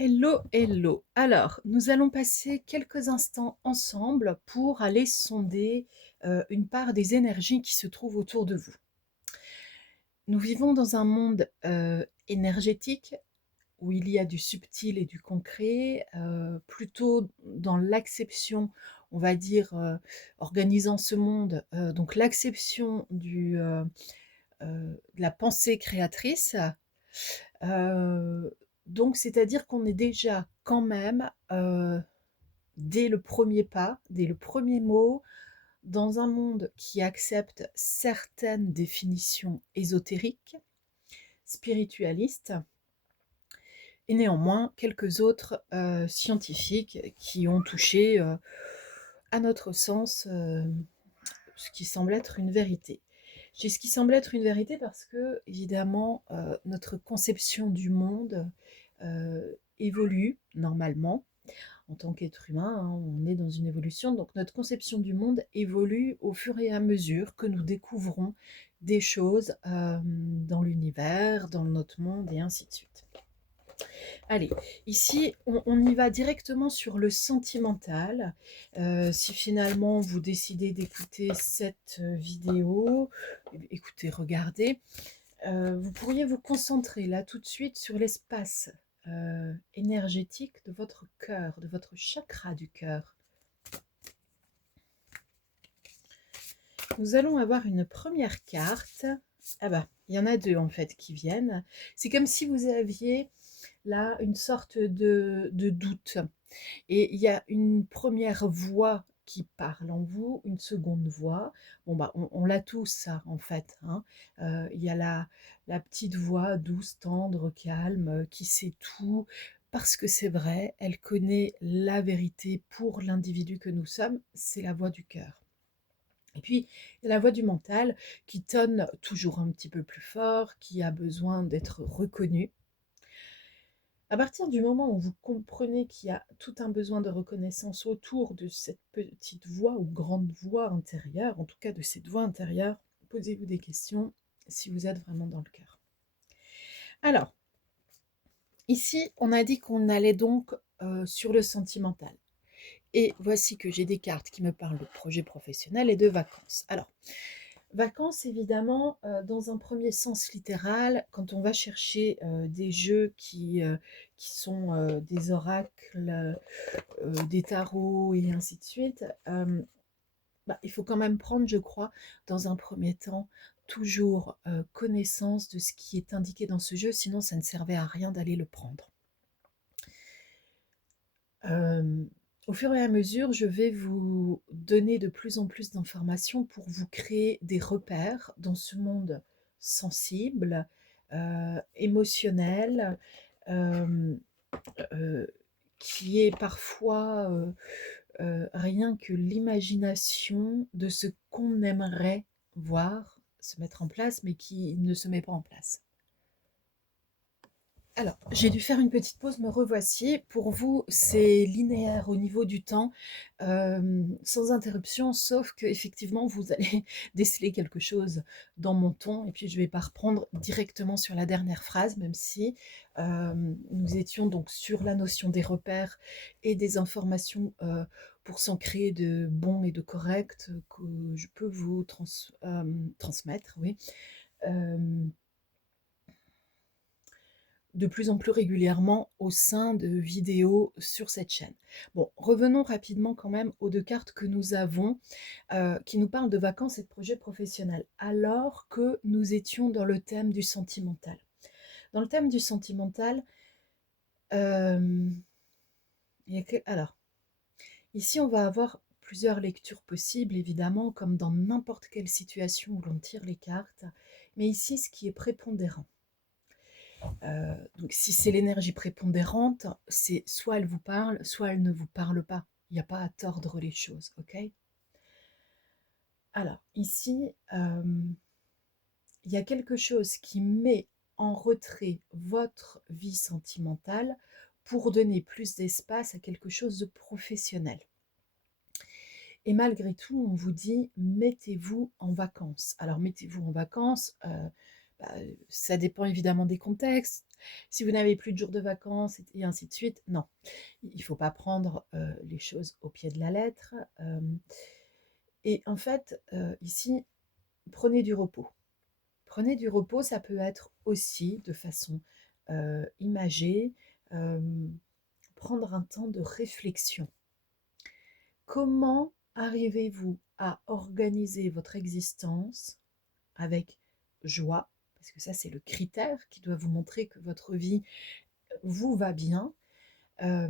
Hello, hello. Alors, nous allons passer quelques instants ensemble pour aller sonder une part des énergies qui se trouvent autour de vous. Nous vivons dans un monde énergétique où il y a du subtil et du concret, plutôt dans l'acception, on va dire, organisant ce monde, donc l'acception de la pensée créatrice. Donc, c'est-à-dire qu'on est déjà quand même, dès le premier pas, dès le premier mot, dans un monde qui accepte certaines définitions ésotériques, spiritualistes, et néanmoins quelques autres scientifiques qui ont touché, à notre sens, ce qui semble être une vérité. J'ai ce qui semble être une vérité parce que, évidemment, notre conception du monde évolue normalement en tant qu'être humain, hein, on est dans une évolution, donc notre conception du monde évolue au fur et à mesure que nous découvrons des choses dans l'univers, dans notre monde et ainsi de suite. Allez, ici, on y va directement sur le sentimental. Si finalement vous décidez d'écouter cette vidéo, écoutez, regardez, vous pourriez vous concentrer là tout de suite sur l'espace énergétique de votre cœur, de votre chakra du cœur. Nous allons avoir une première carte. Ah bah, il y en a deux en fait qui viennent. C'est comme si vous aviez là une sorte de doute. Et il y a une première voix qui parle en vous, une seconde voix. Bon, bah, on l'a tous, ça, en fait, hein. Il y a la petite voix douce, tendre, calme, qui sait tout, parce que c'est vrai, elle connaît la vérité pour l'individu que nous sommes, c'est la voix du cœur. Et puis, il y a la voix du mental qui tonne toujours un petit peu plus fort, qui a besoin d'être reconnue. À partir du moment où vous comprenez qu'il y a tout un besoin de reconnaissance autour de cette petite voix ou grande voix intérieure, en tout cas de cette voix intérieure, posez-vous des questions si vous êtes vraiment dans le cœur. Alors, ici, on a dit qu'on allait donc sur le sentimental. Et voici que j'ai des cartes qui me parlent de projets professionnels et de vacances. Alors, vacances, évidemment, dans un premier sens littéral, quand on va chercher des jeux qui sont des oracles, des tarots et ainsi de suite, bah, il faut quand même prendre, je crois, dans un premier temps, toujours connaissance de ce qui est indiqué dans ce jeu, sinon ça ne servait à rien d'aller le prendre. Au fur et à mesure, je vais vous donner de plus en plus d'informations pour vous créer des repères dans ce monde sensible, émotionnel, euh, euh, qui est parfois rien que l'imagination de ce qu'on aimerait voir se mettre en place, mais qui ne se met pas en place. Alors, j'ai dû faire une petite pause, me revoici. Pour vous, c'est linéaire au niveau du temps, sans interruption, sauf que effectivement, vous allez déceler quelque chose dans mon ton, et puis je ne vais pas reprendre directement sur la dernière phrase, même si nous étions donc sur la notion des repères et des informations pour s'en créer de bons et de corrects que je peux vous transmettre, oui. Euh, de plus en plus régulièrement au sein de vidéos sur cette chaîne. Bon, revenons rapidement quand même aux deux cartes que nous avons qui nous parlent de vacances et de projets professionnels, alors que nous étions dans le thème du sentimental. Dans le thème du sentimental, alors, ici on va avoir plusieurs lectures possibles, évidemment, comme dans n'importe quelle situation où l'on tire les cartes, mais ici ce qui est prépondérant, donc si c'est l'énergie prépondérante, c'est soit elle vous parle, soit elle ne vous parle pas. Il n'y a pas à tordre les choses, ok? Alors, ici, il y a quelque chose qui met en retrait votre vie sentimentale pour donner plus d'espace à quelque chose de professionnel. Et malgré tout, on vous dit, mettez-vous en vacances. Alors, mettez-vous en vacances, Bah, ça dépend évidemment des contextes. Si vous n'avez plus de jours de vacances et ainsi de suite, non. Il ne faut pas prendre les choses au pied de la lettre. Et en fait, ici, prenez du repos. Prenez du repos, ça peut être aussi de façon imagée, euh, prendre un temps de réflexion. Comment arrivez-vous à organiser votre existence avec joie? Parce que ça, c'est le critère qui doit vous montrer que votre vie vous va bien. Euh,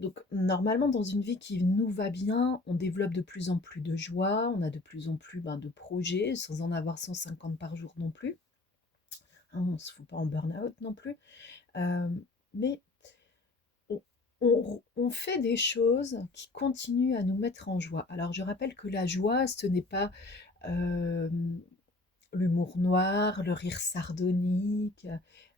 donc, normalement, dans une vie qui nous va bien, on développe de plus en plus de joie, on a de plus en plus de projets, sans en avoir 150 par jour non plus. Hein, on ne se fout pas en burn-out non plus. Euh, mais on, on fait des choses qui continuent à nous mettre en joie. Alors, je rappelle que la joie, ce n'est pas euh, l'humour noir, le rire sardonique,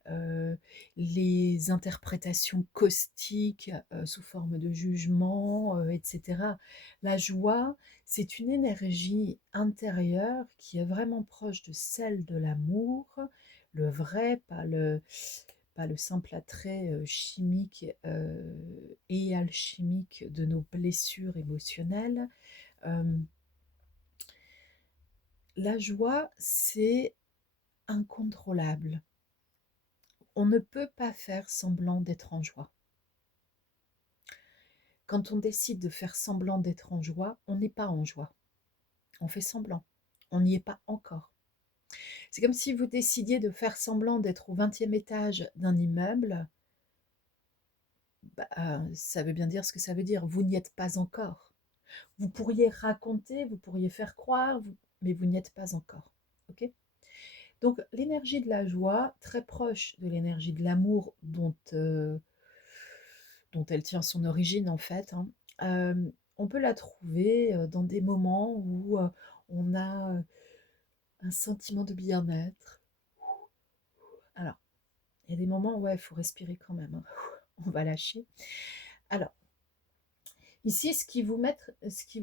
euh, les interprétations caustiques sous forme de jugement, etc. La joie, c'est une énergie intérieure qui est vraiment proche de celle de l'amour, le vrai, pas le simple attrait chimique et alchimique de nos blessures émotionnelles. Euh, la joie, c'est incontrôlable. On ne peut pas faire semblant d'être en joie. Quand on décide de faire semblant d'être en joie, on n'est pas en joie. On fait semblant. On n'y est pas encore. C'est comme si vous décidiez de faire semblant d'être au 20e étage d'un immeuble. Ça veut bien dire ce que ça veut dire. Vous n'y êtes pas encore. Vous pourriez raconter, vous pourriez faire croire, mais vous n'y êtes pas encore. Ok? Donc l'énergie de la joie, très proche de l'énergie de l'amour dont elle tient son origine en fait, hein, on peut la trouver dans des moments où on a un sentiment de bien-être. Alors, il y a des moments où il faut respirer quand même, hein. On va lâcher. Alors, ici, ce qui vous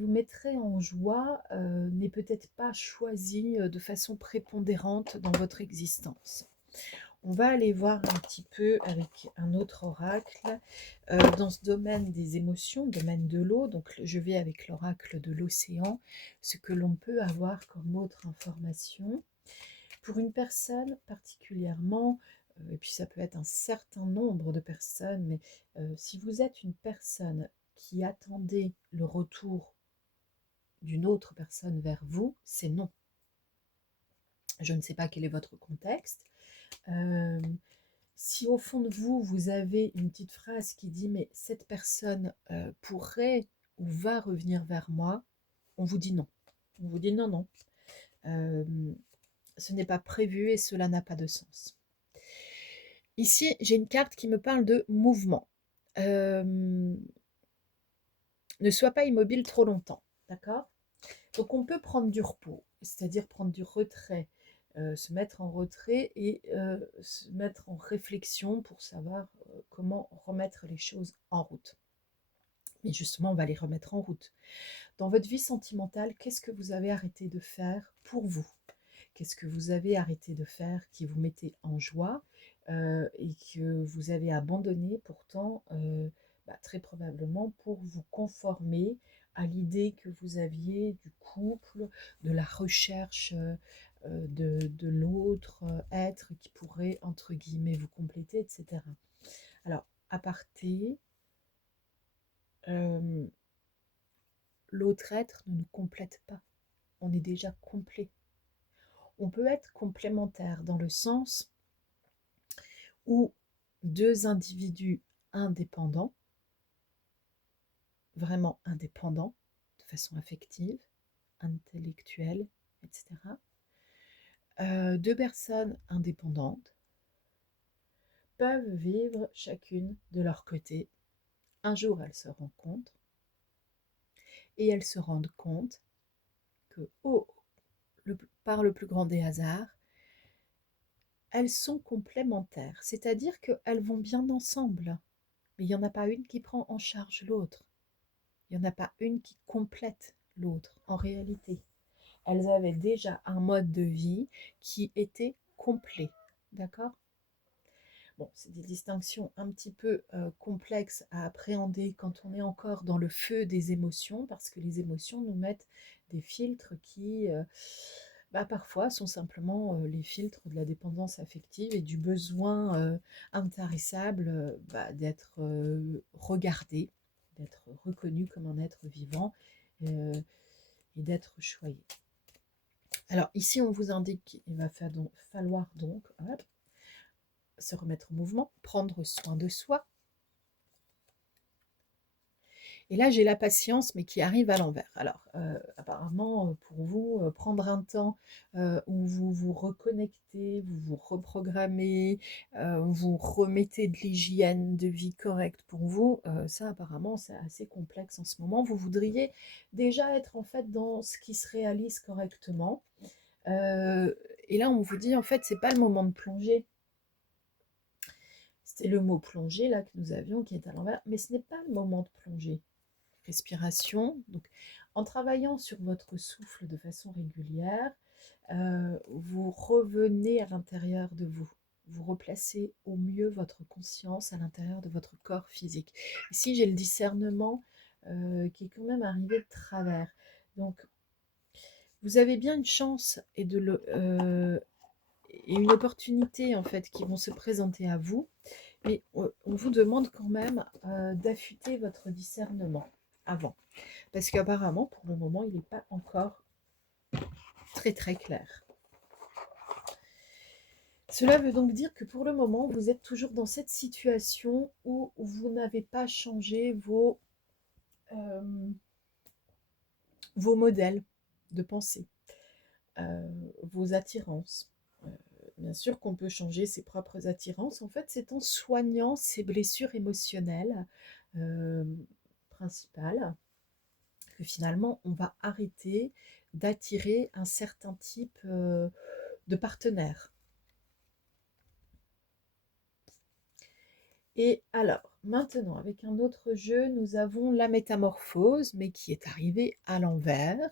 mettrait en joie n'est peut-être pas choisi de façon prépondérante dans votre existence. On va aller voir un petit peu avec un autre oracle dans ce domaine des émotions, domaine de l'eau. Donc je vais avec l'oracle de l'océan, ce que l'on peut avoir comme autre information. Pour une personne particulièrement, et puis ça peut être un certain nombre de personnes, mais si vous êtes une personne qui attendait le retour d'une autre personne vers vous, c'est non. Je ne sais pas quel est votre contexte. Si au fond de vous, vous avez une petite phrase qui dit mais cette personne pourrait ou va revenir vers moi, on vous dit non. On vous dit non, non. Euh, ce n'est pas prévu et cela n'a pas de sens. Ici, j'ai une carte qui me parle de mouvement. Ne sois pas immobile trop longtemps, d'accord? Donc on peut prendre du repos, c'est-à-dire prendre du retrait, se mettre en retrait et se mettre en réflexion pour savoir comment remettre les choses en route. Mais justement, on va les remettre en route. Dans votre vie sentimentale, qu'est-ce que vous avez arrêté de faire pour vous? Qu'est-ce que vous avez arrêté de faire qui vous mettait en joie et que vous avez abandonné pourtant très probablement pour vous conformer à l'idée que vous aviez du couple, de la recherche de l'autre être qui pourrait, entre guillemets, vous compléter, etc. Alors, aparté, l'autre être ne nous complète pas. On est déjà complet. On peut être complémentaire dans le sens où deux individus indépendants, vraiment indépendants, de façon affective, intellectuelle, etc., deux personnes indépendantes peuvent vivre chacune de leur côté. Un jour, elles se rencontrent et elles se rendent compte que, par le plus grand des hasards, elles sont complémentaires, c'est-à-dire qu'elles vont bien ensemble, mais il n'y en a pas une qui prend en charge l'autre. Il n'y en a pas une qui complète l'autre en réalité. Elles avaient déjà un mode de vie qui était complet. D'accord? Bon, c'est des distinctions un petit peu complexes à appréhender quand on est encore dans le feu des émotions, parce que les émotions nous mettent des filtres qui, parfois, sont simplement les filtres de la dépendance affective et du besoin intarissable d'être regardé, d'être reconnu comme un être vivant euh, et d'être choyé. Alors ici, on vous indique qu'il va falloir donc hop, se remettre en mouvement, prendre soin de soi. Et là, j'ai la patience, mais qui arrive à l'envers. Alors, apparemment, pour vous, prendre un temps où vous vous reconnectez, vous vous reprogrammez, vous remettez de l'hygiène de vie correcte pour vous, ça, apparemment, c'est assez complexe en ce moment. Vous voudriez déjà être, en fait, dans ce qui se réalise correctement. Et là, on vous dit, en fait, c'est pas le moment de plonger. C'était le mot plonger, là, que nous avions, qui est à l'envers, mais ce n'est pas le moment de plonger. Respiration. Donc, en travaillant sur votre souffle de façon régulière, vous revenez à l'intérieur de vous. Vous replacez au mieux votre conscience à l'intérieur de votre corps physique. Ici, j'ai le discernement qui est quand même arrivé de travers. Donc, vous avez bien une chance et et une opportunité en fait qui vont se présenter à vous, mais on vous demande quand même d'affûter votre discernement avant. Parce qu'apparemment, pour le moment, il n'est pas encore très très clair. Cela veut donc dire que pour le moment, vous êtes toujours dans cette situation où vous n'avez pas changé vos modèles de pensée, vos attirances. Bien sûr qu'on peut changer ses propres attirances. En fait, c'est en soignant ses blessures émotionnelles principales que finalement, on va arrêter d'attirer un certain type de partenaire. Et alors, maintenant, avec un autre jeu, nous avons la métamorphose, mais qui est arrivée à l'envers.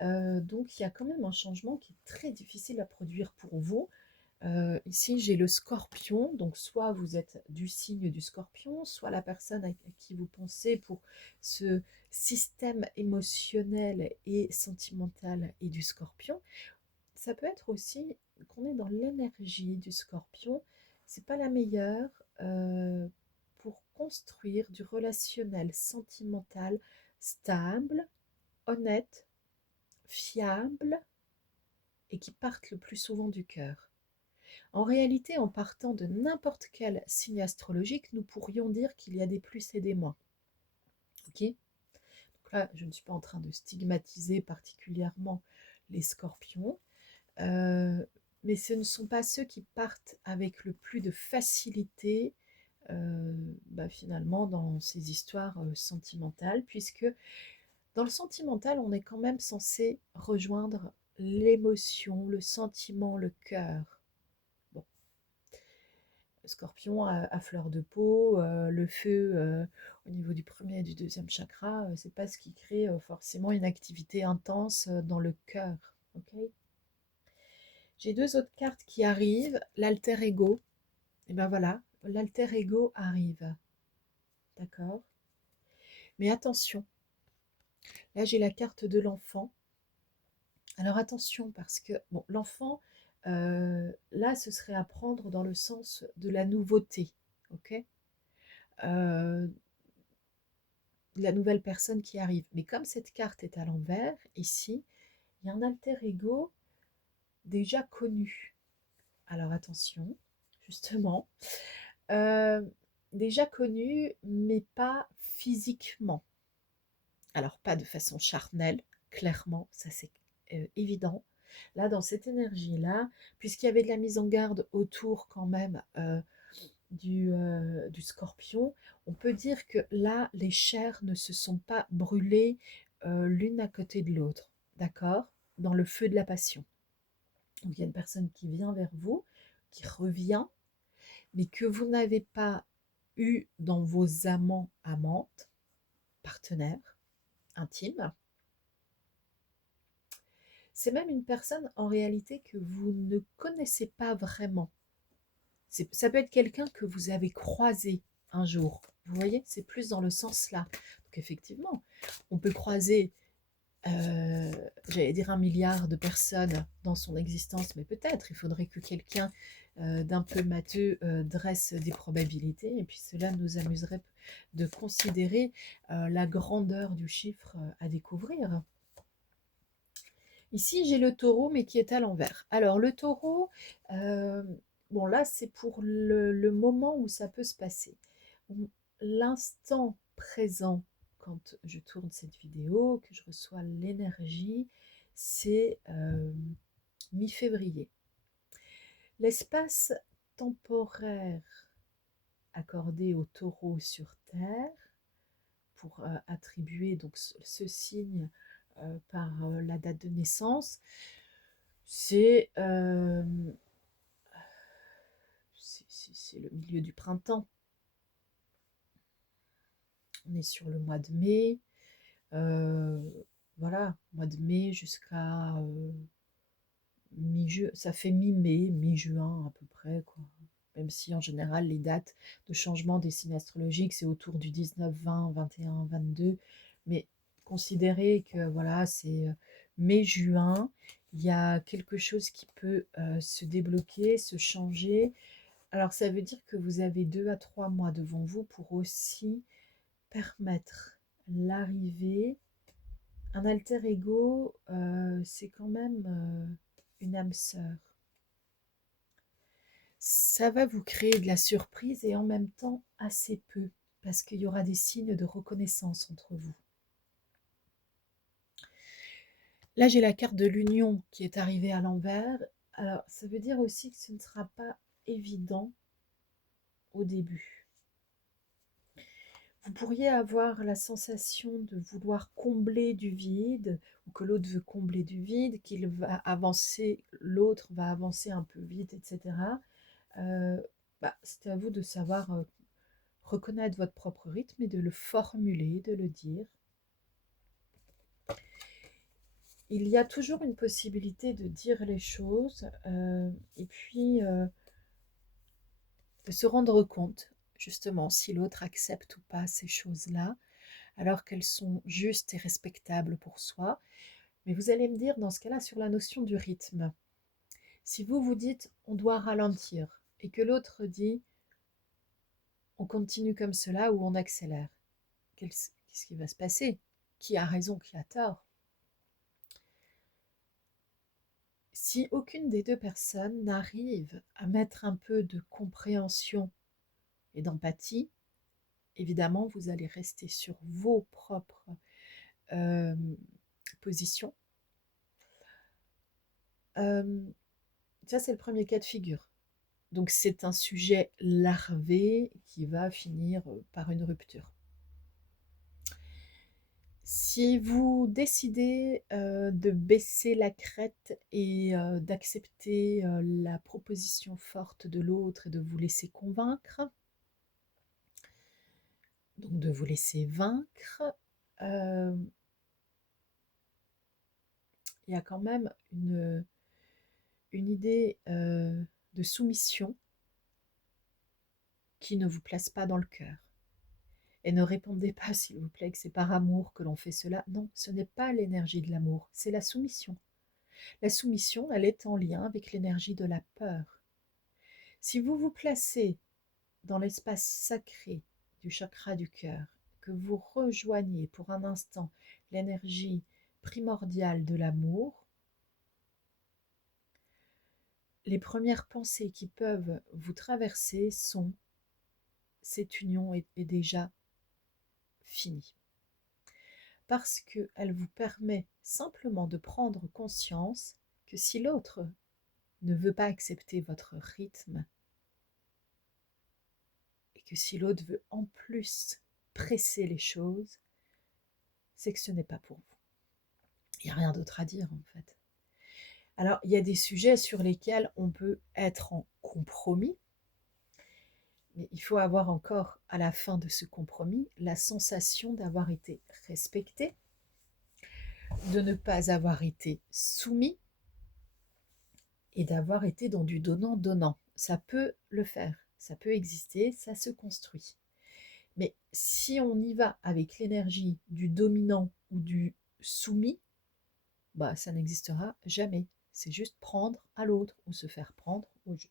Donc, il y a quand même un changement qui est très difficile à produire pour vous. Ici, j'ai le scorpion. Donc, soit vous êtes du signe du scorpion, soit la personne à qui vous pensez pour ce système émotionnel et sentimental est du scorpion. Ça peut être aussi qu'on est dans l'énergie du scorpion. C'est pas la meilleure pour construire du relationnel sentimental stable, honnête, fiable et qui parte le plus souvent du cœur. En réalité, en partant de n'importe quel signe astrologique, nous pourrions dire qu'il y a des plus et des moins. Ok ? Donc là, je ne suis pas en train de stigmatiser particulièrement les scorpions. Mais ce ne sont pas ceux qui partent avec le plus de facilité finalement dans ces histoires sentimentales, puisque dans le sentimental, on est quand même censé rejoindre l'émotion, le sentiment, le cœur. Bon. Le scorpion à fleur de peau, le feu au niveau du premier et du deuxième chakra, c'est pas ce qui crée forcément une activité intense dans le cœur. Okay. J'ai deux autres cartes qui arrivent, l'alter ego. Et ben voilà, l'alter ego arrive. D'accord? Mais attention, là j'ai la carte de l'enfant. Alors attention, parce que bon, l'enfant, là ce serait à prendre dans le sens de la nouveauté. Ok? La nouvelle personne qui arrive. Mais comme cette carte est à l'envers, ici, il y a un alter ego déjà connu. Alors attention, justement. Déjà connu, mais pas physiquement. Alors, pas de façon charnelle, clairement, ça c'est évident. Là, dans cette énergie-là, puisqu'il y avait de la mise en garde autour quand même du scorpion, on peut dire que là, les chairs ne se sont pas brûlées l'une à côté de l'autre, d'accord? Dans le feu de la passion. Donc, il y a une personne qui vient vers vous, qui revient, mais que vous n'avez pas eu dans vos amants, amantes, partenaires, intimes. C'est même une personne en réalité que vous ne connaissez pas vraiment. Ça peut être quelqu'un que vous avez croisé un jour. Vous voyez, c'est plus dans le sens là. Donc effectivement, on peut croiser, j'allais dire 1 milliard de personnes dans son existence, mais peut-être il faudrait que quelqu'un d'un peu matheux dresse des probabilités, et puis cela nous amuserait de considérer la grandeur du chiffre à découvrir. Ici, j'ai le taureau, mais qui est à l'envers. Alors, le taureau, euh, bon, là, c'est pour le moment où ça peut se passer. L'instant présent, quand je tourne cette vidéo, que je reçois l'énergie, c'est mi-février. L'espace temporaire accordé au taureau sur Terre pour attribuer donc ce signe par la date de naissance, c'est le milieu du printemps. On est sur le mois de mai. Voilà, mois de mai jusqu'à mi-juin. Ça fait mi-mai, mi-juin à peu près, quoi. Même si en général les dates de changement des signes astrologiques c'est autour du 19, 20, 21, 22. Mais considérez que voilà, c'est mai-juin. Il y a quelque chose qui peut se débloquer, se changer. Alors ça veut dire que vous avez 2 à 3 mois devant vous pour aussi permettre l'arrivée. Un alter ego, c'est quand même une âme sœur. Ça va vous créer de la surprise et en même temps assez peu, parce qu'il y aura des signes de reconnaissance entre vous. Là, j'ai la carte de l'union qui est arrivée à l'envers. Alors, ça veut dire aussi que ce ne sera pas évident au début. Vous pourriez avoir la sensation de vouloir combler du vide, ou que l'autre veut combler du vide, qu'il va avancer, l'autre va avancer un peu vite, etc. C'est à vous de savoir reconnaître votre propre rythme et de le formuler, de le dire. Il y a toujours une possibilité de dire les choses et puis de se rendre compte justement si l'autre accepte ou pas ces choses-là, alors qu'elles sont justes et respectables pour soi. Mais vous allez me dire dans ce cas-là sur la notion du rythme. Si vous vous dites on doit ralentir et que l'autre dit on continue comme cela ou on accélère, qu'est-ce qui va se passer? Qui a raison, qui a tort? Si aucune des deux personnes n'arrive à mettre un peu de compréhension et d'empathie, évidemment, vous allez rester sur vos propres euh, positions. Ça, c'est le premier cas de figure. Donc, c'est un sujet larvé qui va finir par une rupture. Si vous décidez de baisser la crête et d'accepter la proposition forte de l'autre et de vous laisser convaincre, donc de vous laisser vaincre, il y a quand même une idée de soumission qui ne vous place pas dans le cœur. Et ne répondez pas, s'il vous plaît, que c'est par amour que l'on fait cela. Non, ce n'est pas l'énergie de l'amour, c'est la soumission. La soumission, elle est en lien avec l'énergie de la peur. Si vous vous placez dans l'espace sacré du chakra du cœur, que vous rejoignez pour un instant l'énergie primordiale de l'amour, les premières pensées qui peuvent vous traverser sont « cette union est déjà finie ». Parce qu'elle vous permet simplement de prendre conscience que si l'autre ne veut pas accepter votre rythme, et que si l'autre veut en plus presser les choses, c'est que ce n'est pas pour vous. Il n'y a rien d'autre à dire en fait. Alors, il y a des sujets sur lesquels on peut être en compromis, mais il faut avoir encore à la fin de ce compromis la sensation d'avoir été respecté, de ne pas avoir été soumis et d'avoir été dans du donnant-donnant. Ça peut le faire, ça peut exister, ça se construit. Mais si on y va avec l'énergie du dominant ou du soumis, bah ça n'existera jamais. C'est juste prendre à l'autre ou se faire prendre au jeu.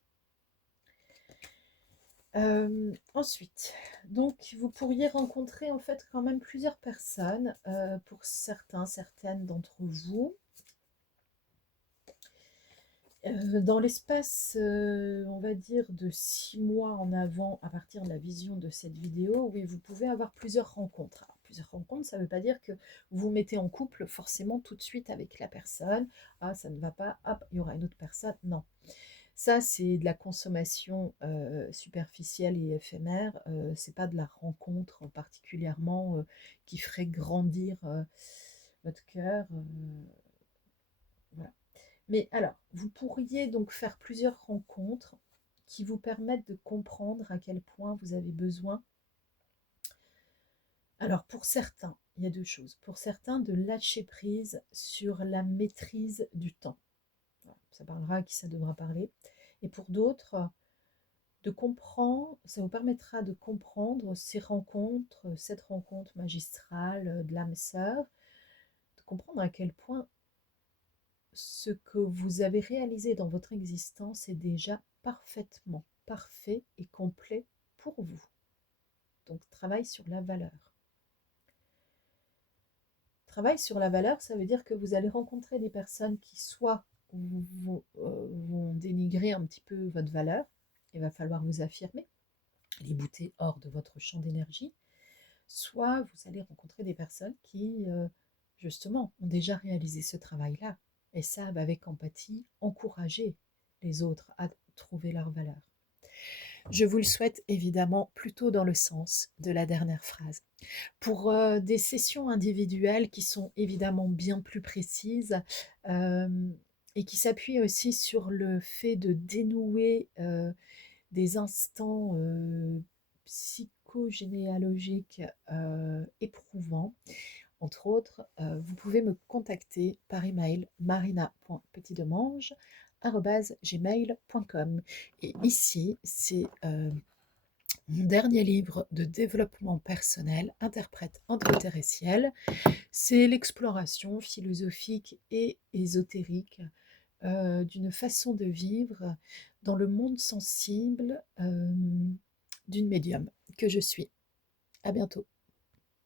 Ensuite, donc vous pourriez rencontrer en fait quand même plusieurs personnes, pour certaines d'entre vous. Dans l'espace, on va dire de 6 mois en avant, à partir de la vision de cette vidéo, oui, vous pouvez avoir plusieurs rencontres. Alors, plusieurs rencontres, ça ne veut pas dire que vous vous mettez en couple forcément tout de suite avec la personne. Ah, ça ne va pas, hop, il y aura une autre personne. Non. Ça, c'est de la consommation superficielle et éphémère. C'est pas de la rencontre particulièrement qui ferait grandir votre cœur. Voilà. Mais alors, vous pourriez donc faire plusieurs rencontres qui vous permettent de comprendre à quel point vous avez besoin. Alors, pour certains, il y a deux choses. Pour certains, de lâcher prise sur la maîtrise du temps. Voilà, ça parlera à qui ça devra parler. Et pour d'autres, de comprendre, ça vous permettra de comprendre ces rencontres, cette rencontre magistrale de l'âme sœur, de comprendre à quel point ce que vous avez réalisé dans votre existence est déjà parfaitement parfait et complet pour vous. Donc, travail sur la valeur. Travail sur la valeur, ça veut dire que vous allez rencontrer des personnes qui soit vont dénigrer un petit peu votre valeur, il va falloir vous affirmer, les bouter hors de votre champ d'énergie, soit vous allez rencontrer des personnes qui, justement, ont déjà réalisé ce travail-là et savent avec empathie encourager les autres à trouver leur valeur. Je vous le souhaite évidemment plutôt dans le sens de la dernière phrase. Pour des sessions individuelles qui sont évidemment bien plus précises euh, et qui s'appuient aussi sur le fait de dénouer des instants psychogénéalogiques éprouvants, entre autres, vous pouvez me contacter par email marina.petitdemange@gmail.com. Et ici, c'est mon dernier livre de développement personnel, Interprète androtérestiel. C'est l'exploration philosophique et ésotérique d'une façon de vivre dans le monde sensible d'une médium que je suis. À bientôt.